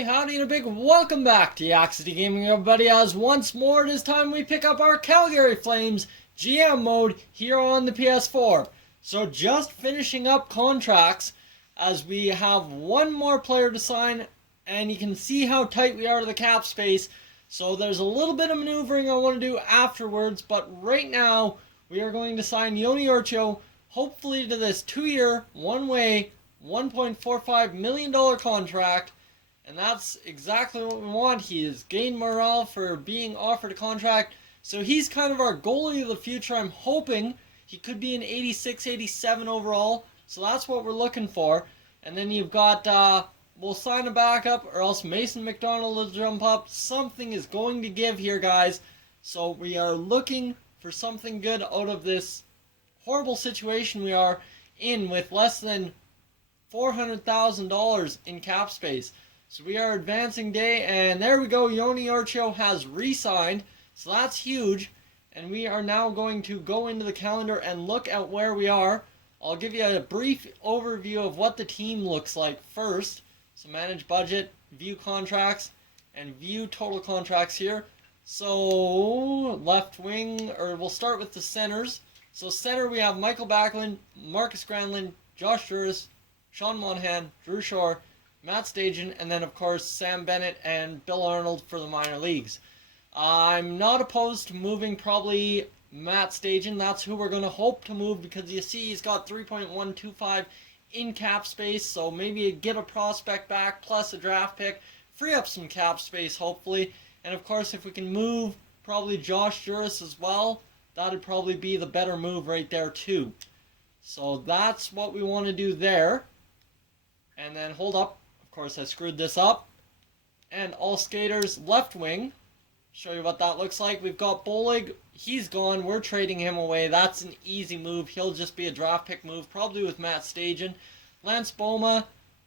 Hey, howdy, and a big welcome back to Yak City Gaming, everybody, as once more it is time we pick up our Calgary Flames GM mode here on the PS4. So just finishing up contracts as we have one more player to sign, and you can see how tight we are to the cap space. So there's a little bit of maneuvering I want to do afterwards, but right now we are going to sign Yoni Urcho, hopefully to this 2-year, one-way, $1.45 million contract. And that's exactly what we want. He has gained morale for being offered a contract. So he's kind of our goalie of the future. I'm hoping he could be an 86, 87 overall. So that's what we're looking for. And then you've got, we'll sign a backup or else Mason McDonald will jump up. Something is going to give here, guys. So we are looking for something good out of this horrible situation we are in with less than $400,000 in cap space. So we are advancing day, and there we go. Yoni Urcho has re-signed, so that's huge. And we are now going to go into the calendar and look at where we are. I'll give you a brief overview of what the team looks like first. So manage budget, view contracts, and view total contracts here. So left wing, or we'll start with the centers. So center we have Michael Backlund, Marcus Granlund, Josh Juris, Sean Monahan, Drew Shore, Matt Stajan, and then of course Sam Bennett and Bill Arnold for the minor leagues. I'm not opposed to moving probably Matt Stajan. That's who we're going to hope to move, because you see he's got 3.125 in cap space, so maybe get a prospect back plus a draft pick, free up some cap space hopefully. And of course if we can move probably Josh Juris as well, that'd probably be the better move right there too. So that's what we want to do there. And then hold up. Of course, I screwed this up. And all skaters left wing. Show you what that looks like. We've got Bolig. He's gone. We're trading him away. That's an easy move. He'll just be a draft pick move, probably with Matt Stajan. Lance Boma.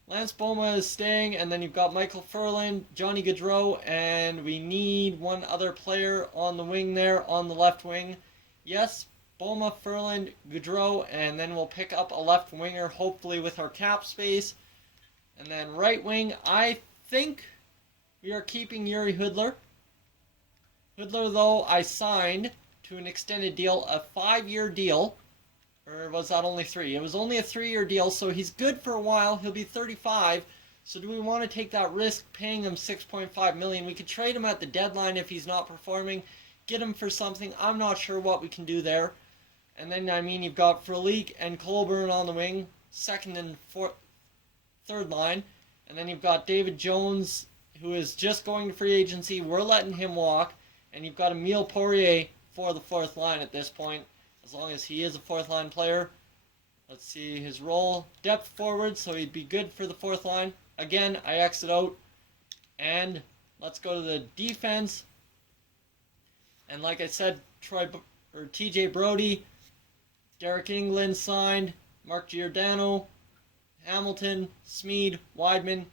Lance Boma is staying. And then you've got Michael Furlan, Johnny Gaudreau, and we need one other player on the wing there, on the left wing. Yes, Boma, Furlan, Gaudreau, and then we'll pick up a left winger, hopefully with our cap space. And then right wing, I think we are keeping Yuri Hudler. Hudler, though, I signed to an extended deal, a 5-year deal. Or was that only 3? It was only a 3-year deal, so he's good for a while. He'll be 35. So do we want to take that risk paying him $6.5 million? We could trade him at the deadline if he's not performing. Get him for something. I'm not sure what we can do there. And then, I mean, you've got Frolik and Colburn on the wing. Second and third line. And then you've got David Jones, who is just going to free agency. We're letting him walk. And you've got Emile Poirier for the fourth line at this point, as long as he is a fourth line player. Let's see his role. Depth forward, so he'd be good for the fourth line. Again, I exit out. And let's go to the defense. And like I said, TJ Brody, Derek England signed, Mark Giordano, Hamilton, Smead, Weidman.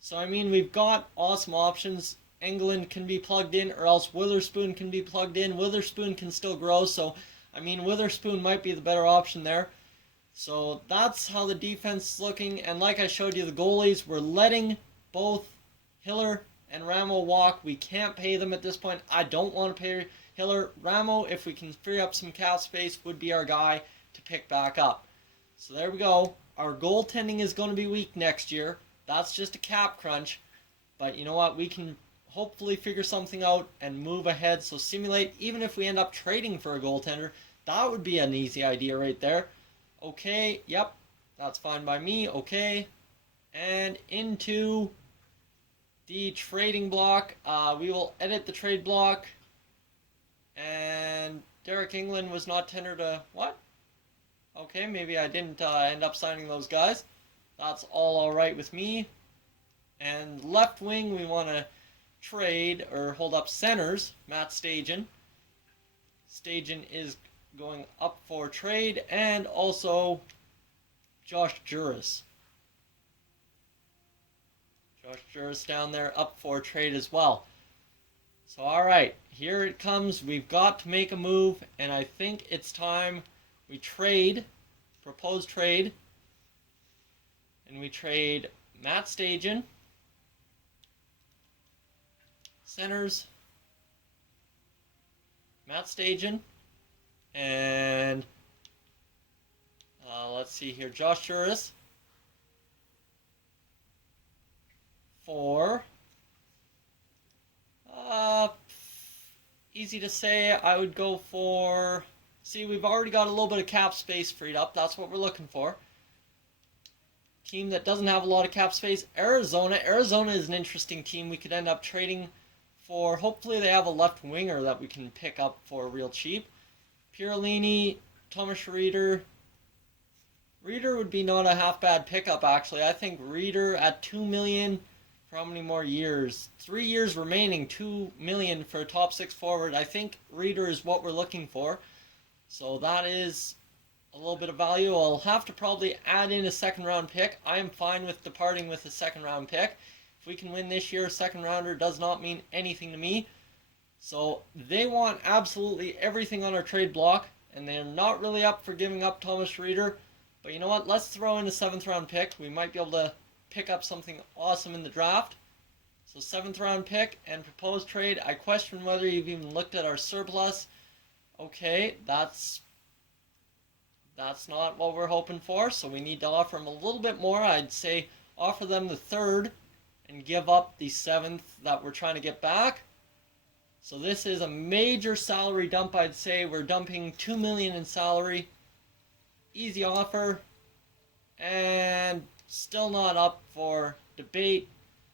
So, I mean, we've got awesome options. England can be plugged in, or else Witherspoon can be plugged in. Witherspoon can still grow, so, I mean, Witherspoon might be the better option there. So, that's how the defense is looking. And like I showed you, the goalies, we're letting both Hiller and Ramo walk. We can't pay them at this point. I don't want to pay Hiller. Ramo, if we can free up some cap space, would be our guy to pick back up. So, there we go. Our goaltending is going to be weak next year. That's just a cap crunch. But you know what? We can hopefully figure something out and move ahead. So simulate, even if we end up trading for a goaltender, that would be an easy idea right there. Okay, yep. That's fine by me. Okay. And into the trading block. We will edit the trade block. And Derek England was not tendered a... What? Okay, maybe I didn't end up signing those guys. That's all alright with me. And left wing, we want to trade or hold up centers. Matt Stajan. Stajan is going up for trade. And also Josh Juris. Josh Juris down there up for trade as well. So alright, here it comes. We've got to make a move. And I think it's time we trade, propose trade, and we trade Matt Stajan Centers, Matt Stajan, and let's see here, Josh Juris for easy to say. I would go for, see, we've already got a little bit of cap space freed up. That's what we're looking for. Team that doesn't have a lot of cap space, Arizona. Arizona is an interesting team. We could end up trading for, hopefully they have a left winger that we can pick up for real cheap. Pirellini, Thomas Reeder. Reeder would be not a half bad pickup, actually. I think Reeder at $2 million for how many more years? 3 years remaining, $2 million for a top 6 forward. I think Reeder is what we're looking for. So that is a little bit of value. I'll have to probably add in a second round pick. I am fine with departing with a second round pick. If we can win this year, a second rounder does not mean anything to me. So they want absolutely everything on our trade block, and they're not really up for giving up Thomas Reeder. But you know what? Let's throw in a 7th round pick. We might be able to pick up something awesome in the draft. So 7th round pick and proposed trade. I question whether you've even looked at our surplus. Okay, that's not what we're hoping for. So we need to offer them a little bit more. I'd say offer them the 3rd and give up the 7th that we're trying to get back. So this is a major salary dump, I'd say. We're dumping $2 million in salary. Easy offer. And still not up for debate.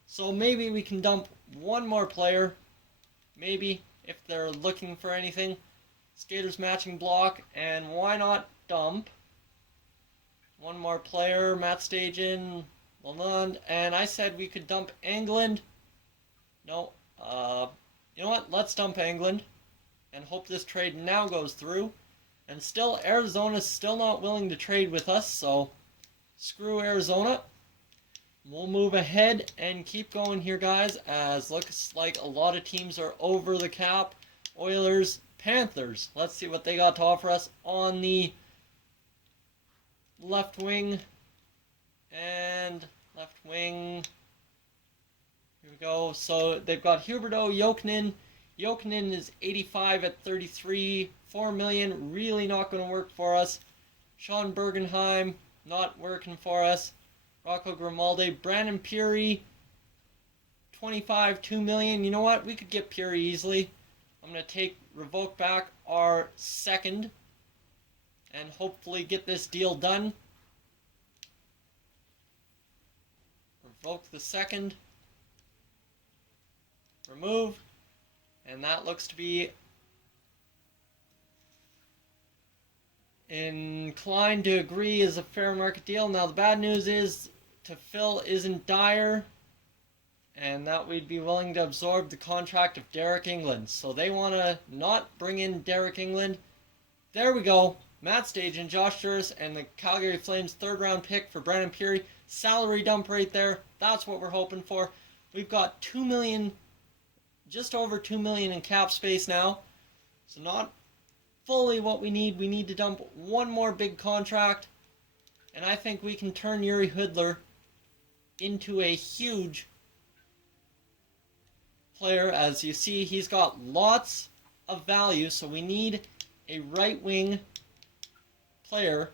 So maybe we can dump one more player. Maybe, if they're looking for anything. Skaters matching block. And why not dump one more player? Matt Stajan, Lalonde. And I said we could dump England. No. You know what? Let's dump England and hope this trade now goes through. And still, Arizona's still not willing to trade with us, so screw Arizona. We'll move ahead and keep going here, guys, as looks like a lot of teams are over the cap. Oilers, Panthers. Let's see what they got to offer us on the left wing. And left wing. Here we go. So they've got Huberdeau, Jokinen. Jokinen is 85 at 33. $4 million, really not going to work for us. Sean Bergenheim, not working for us. Rocco Grimaldi, Brandon Peary, 25, $2 million. You know what? We could get Peary easily. I'm going to revoke back our 2nd and hopefully get this deal done. Revoke the 2nd. Remove. And that looks to be inclined to agree is a fair market deal. Now the bad news is to fill isn't dire, and that we'd be willing to absorb the contract of Derek England. So they want to not bring in Derek England. There we go. Matt Stajan, Josh Juris, and the Calgary Flames 3rd round pick for Brandon Peary. Salary dump right there. That's what we're hoping for. We've got $2 million, just over $2 million in cap space now. So not fully what we need. We need to dump one more big contract, and I think we can turn Yuri Hudler into a huge player. As you see, he's got lots of value, so we need a right wing player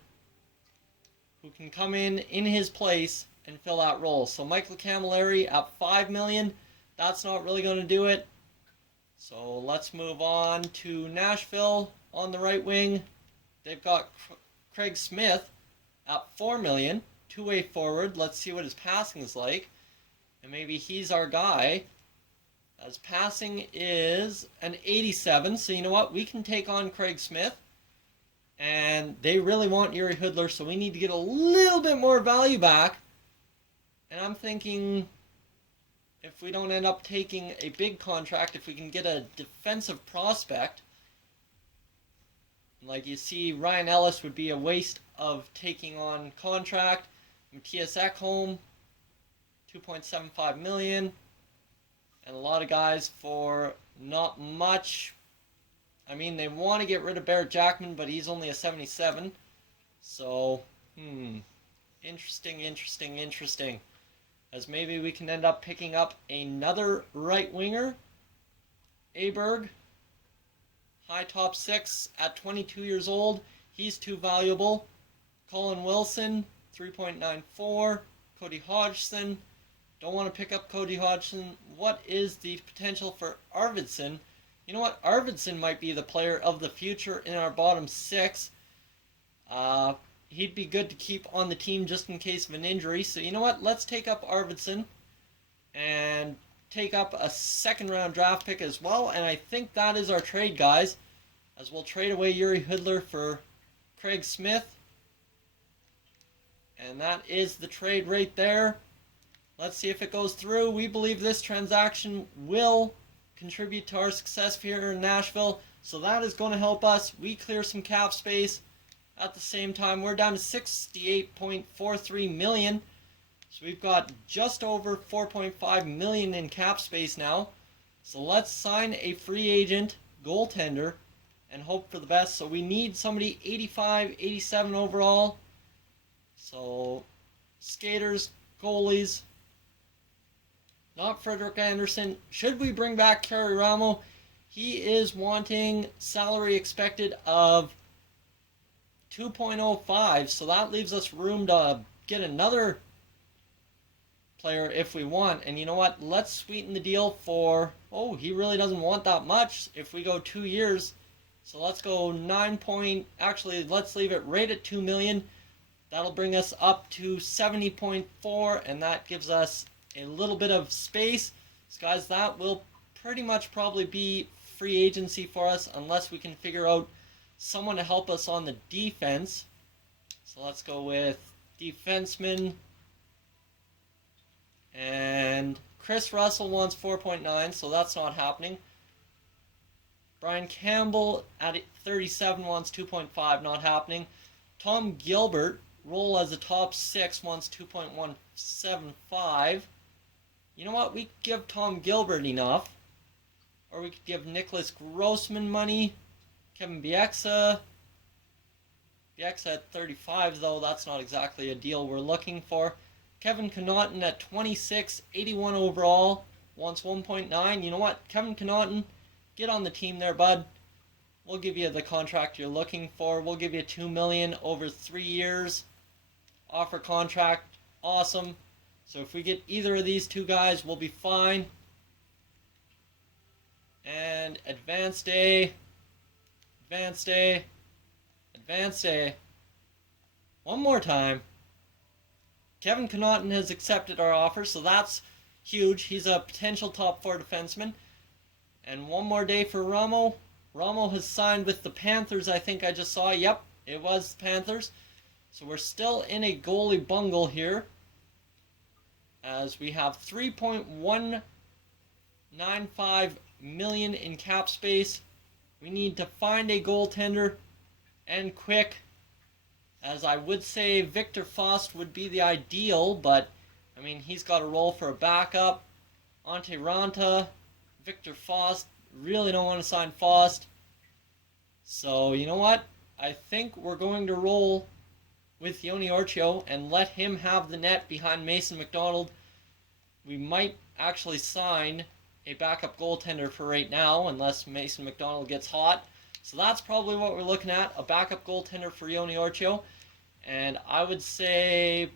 who can come in his place and fill that role. So Michael Camilleri at $5 million, that's not really going to do it. So let's move on to Nashville. On the right wing, they've got Craig Smith at $4 million, two-way forward. Let's see what his passing is like, and maybe he's our guy. As passing is an 87, so you know what? We can take on Craig Smith, and they really want Yuri Hudler, so we need to get a little bit more value back. And I'm thinking, if we don't end up taking a big contract, if we can get a defensive prospect. Like you see, Ryan Ellis would be a waste of taking on contract. Matthias Ekholm, $2.75 million. And a lot of guys for not much. I mean, they want to get rid of Barrett Jackman, but he's only a 77. So, interesting. As maybe we can end up picking up another right winger. Aberg, high top 6 at 22 years old. He's too valuable. Colin Wilson, 3.94. Cody Hodgson. Don't want to pick up Cody Hodgson. What is the potential for Arvidsson? You know what? Arvidsson might be the player of the future in our bottom 6. He'd be good to keep on the team just in case of an injury. So you know what? Let's take up Arvidsson and take up a second round draft pick as well. And I think that is our trade, guys, as we'll trade away Yuri Hudler for Craig Smith. And that is the trade right there. Let's see if it goes through. We believe this transaction will contribute to our success here in Nashville. So that is going to help us. We clear some cap space. At the same time, we're down to $68.43 million. So we've got just over $4.5 million in cap space now. So let's sign a free agent goaltender and hope for the best. So we need somebody 85, 87 overall. So skaters, goalies, not Frederik Andersen. Should we bring back Kerry Ramo? He is wanting salary expected of 2.05, so that leaves us room to get another player if we want. And you know what? Let's sweeten the deal for, oh, he really doesn't want that much if we go 2 years. So let's go actually, let's leave it right at $2 million. That'll bring us up to 70.4, and that gives us a little bit of space. So guys, that will pretty much probably be free agency for us unless we can figure out someone to help us on the defense. So let's go with defenseman. And Chris Russell wants 4.9, so that's not happening. Brian Campbell at 37 wants 2.5, not happening. Tom Gilbert, role as a top 6, wants 2.175. You know what? We could give Tom Gilbert enough. Or we could give Nicholas Grossman money. Kevin Bieksa. Bieksa at 35, though. That's not exactly a deal we're looking for. Kevin Connaughton at 26, 81 overall. Wants 1.9. You know what? Kevin Connaughton, get on the team there, bud. We'll give you the contract you're looking for. We'll give you $2 million over 3 years. Offer contract. Awesome. So if we get either of these two guys, we'll be fine. And advanced day. Advanced day. Advanced day. One more time. Kevin Connaughton has accepted our offer, so that's huge. He's a potential top 4 defenseman. And one more day for Ramo. Ramo has signed with the Panthers, I think I just saw. Yep, it was the Panthers. So we're still in a goalie bungle here, as we have $3.195 million in cap space. We need to find a goaltender, and quick, as I would say Victor Faust would be the ideal, but I mean, he's got a role for a backup. Ante Ranta, Victor Faust, really don't want to sign Faust. So you know what? I think we're going to roll with Yoni Orchio and let him have the net behind Mason McDonald. We might actually sign a backup goaltender for right now, unless Mason McDonald gets hot. So that's probably what we're looking at, a backup goaltender for Yoni Orchio. And I would say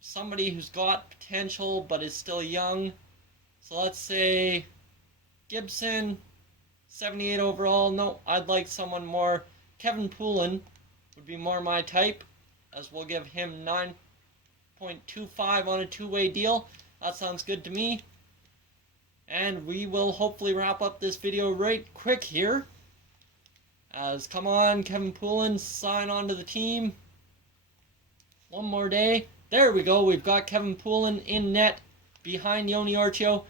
somebody who's got potential but is still young. So let's say Gibson, 78 overall. No, I'd like someone more. Kevin Poulin would be more my type, as we'll give him 9.25 on a two-way deal. That sounds good to me. And we will hopefully wrap up this video right quick here. As, come on, Kevin Poulin, sign on to the team. One more day. There we go. We've got Kevin Poulin in net behind Yoni Orchio.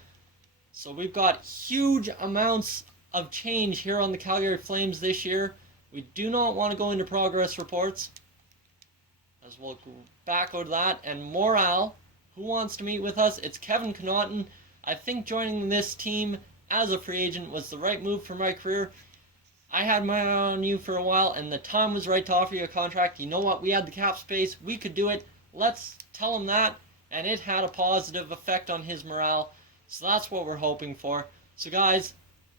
So we've got huge amounts of change here on the Calgary Flames this year. We do not want to go into progress reports, as we'll go back out of that. And morale, who wants to meet with us? It's Kevin Connaughton. I think joining this team as a free agent was the right move for my career. I had my eye on you for a while, and the time was right to offer you a contract. You know what? We had the cap space. We could do it. Let's tell him that. And it had a positive effect on his morale. So that's what we're hoping for. So guys,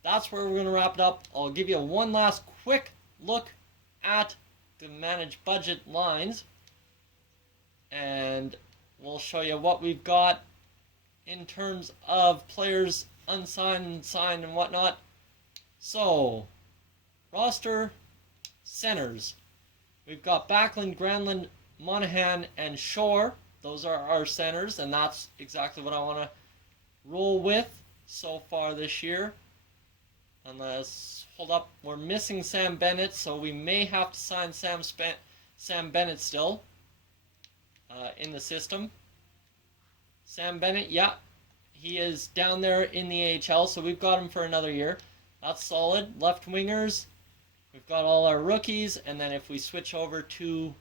that's where we're going to wrap it up. I'll give you one last quick look at the managed budget lines, and we'll show you what we've got in terms of players unsigned and signed and whatnot. So, roster centers. We've got Backlund, Granlund, Monahan, and Shore. Those are our centers, and that's exactly what I want to roll with so far this year. Unless, hold up, we're missing Sam Bennett, so we may have to sign Sam Bennett still in the system. Sam Bennett, yeah, he is down there in the AHL, so we've got him for another year. That's solid. Left wingers, we've got all our rookies, and then if we switch over to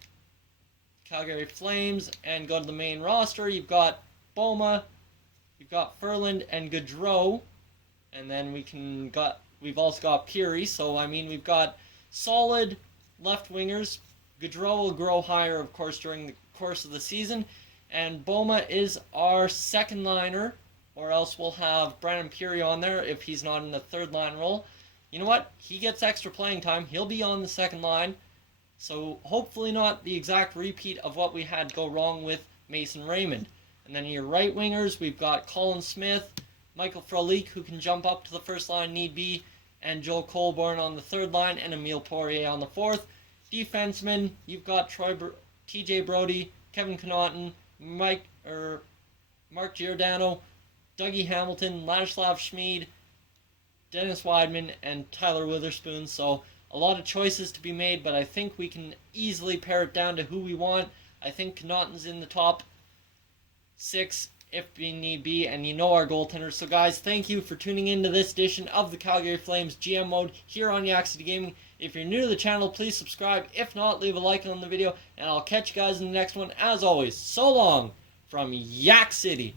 Calgary Flames and go to the main roster, you've got Boma, you've got Ferland and Gaudreau, and then we've also got Peary, so I mean we've got solid left wingers. Gaudreau will grow higher, of course, during the course of the season, and Boma is our second liner, or else we'll have Brandon Peary on there if he's not in the third line role. You know what? He gets extra playing time. He'll be on the second line. So hopefully not the exact repeat of what we had go wrong with Mason Raymond. And then your right wingers, we've got Colin Smith, Michael Frolik, who can jump up to the first line need be, and Joel Colborne on the third line, and Emile Poirier on the fourth. Defensemen, you've got TJ Brody, Kevin Connaughton, Mark Giordano, Dougie Hamilton, Ladislav Schmid, Dennis Weidman, and Tyler Witherspoon. So a lot of choices to be made, but I think we can easily pare it down to who we want. I think Connaughton's in the top 6 if need be, and you know our goaltenders. So guys, thank you for tuning in to this edition of the Calgary Flames GM Mode here on Yak City Gaming. If you're new to the channel, please subscribe. If not, leave a like on the video, and I'll catch you guys in the next one. As always, so long from Yak City.